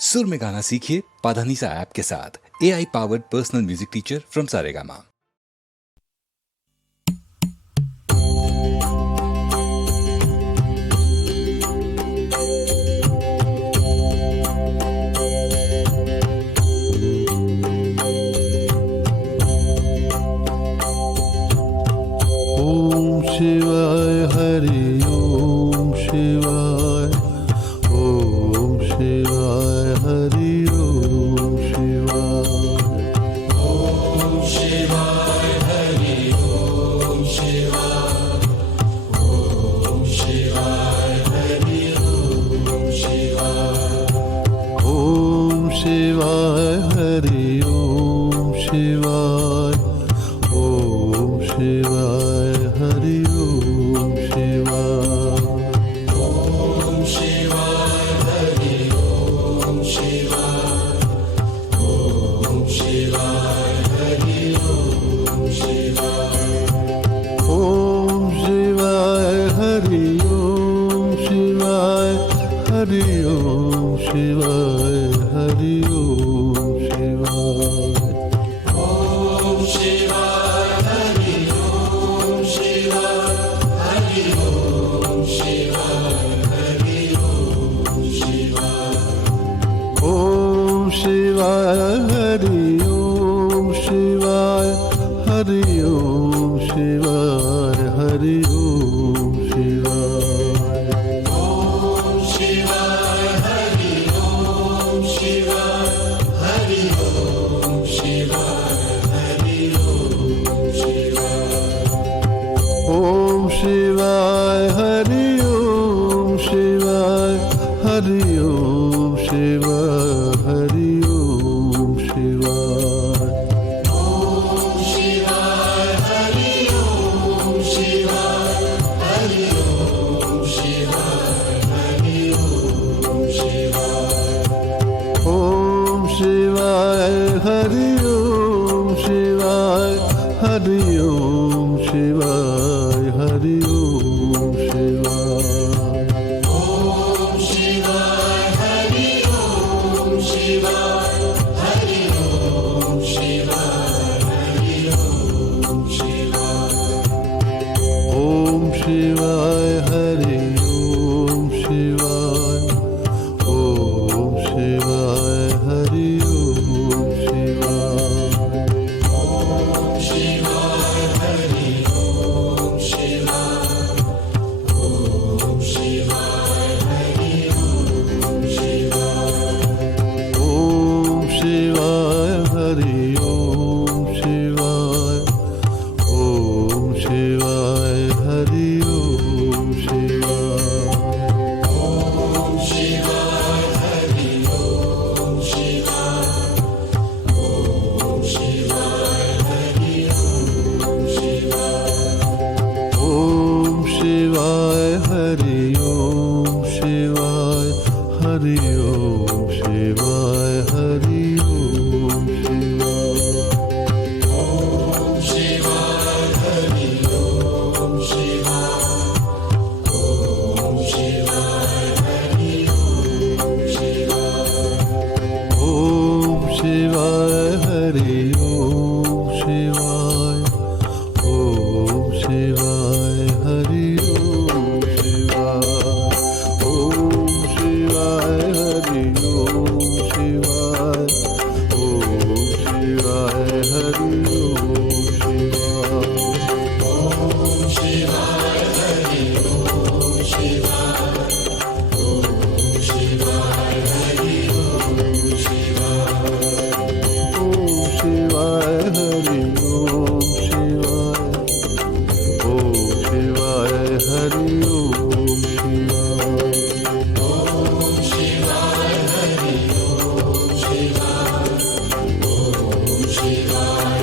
सुर में गाना सीखिए पाधानीसा ऐप के साथ। AI powered personal music teacher from Saregama. ओम शिवाय हरि ओम शिवाय ओम शिवाय हरि ओम शिवाय ओम शिवाय हरि ओम शिवाय ओम शिवाय हरि ओम शिवाय ओम शिवाय हरि ओम शिवाय ओम शिवाय हरि ओम शिवाय ओम शिवाय हरि ओम शिवाय ओम शिवाय हरि ओम शिवाय ओम शिवाय हरि ओम शिवाय हरि ओम शिवाय हरि ओम शिवाय ओम शिवाय हरि ओम शिवाय हरि ओम शिवाय हरि ओम शिवाय ओम शिवाय हरि ओम शिवाय हरि ओम शिवाय हरि ओम शिवाय ओम शिवाय हरि ओम शिवाय हरि ओम शिवाय हरि ओम शिवाय ओम शिवाय हरि ओम शिवाय हरि ओम शिवाय हरि ओम शिवाय ओम शिवाय हरि ओम शिवाय हरि ओम शिवाय हरि ओम शिवाय ओम शिवाय हरि ओम शिवाय हरि ओम शिवाय हरि ओम शिवाय ओम शिवाय हरि ओम शिवाय हरि ओम शिवाय हरि ओम शिवाय ओम शिवाय हरि ओम शिवाय ओम शिवाय हरि ओम शिवाय ओम शिवाय हरि ओम शिवाय ओम शिवाय हरि ओम शिवाय ओम शिवाय हरि ओम शिवाय ओम शिवाय हरि ओम शिवाय ओम शिवाय हरि ओम शिवाय ओम शिवाय हरि ओम शिवाय ओम शिवाय हरि ओम शिवाय हरि ओम शिवाय हरि ओम शिवाय ओम शिवाय हरि ओम शिवाय ओम शिवाय हरि ओम शिवाय ओम शिवाय हरि ओम शिवाय ओम शिवाय हरि ओम शिवाय ओम शिवाय हरि ओम शिवाय ओम शिवाय हरि ओम शिवाय ओम शिवाय हरि ओम शिवाय ओम शिवाय हरि ओम शिवाय ओम शिवाय हरि ओम शिवाय ओम शिवाय हरि ओम शिवाय ओम शिवाय हरि ओम शिवाय ओम शिवाय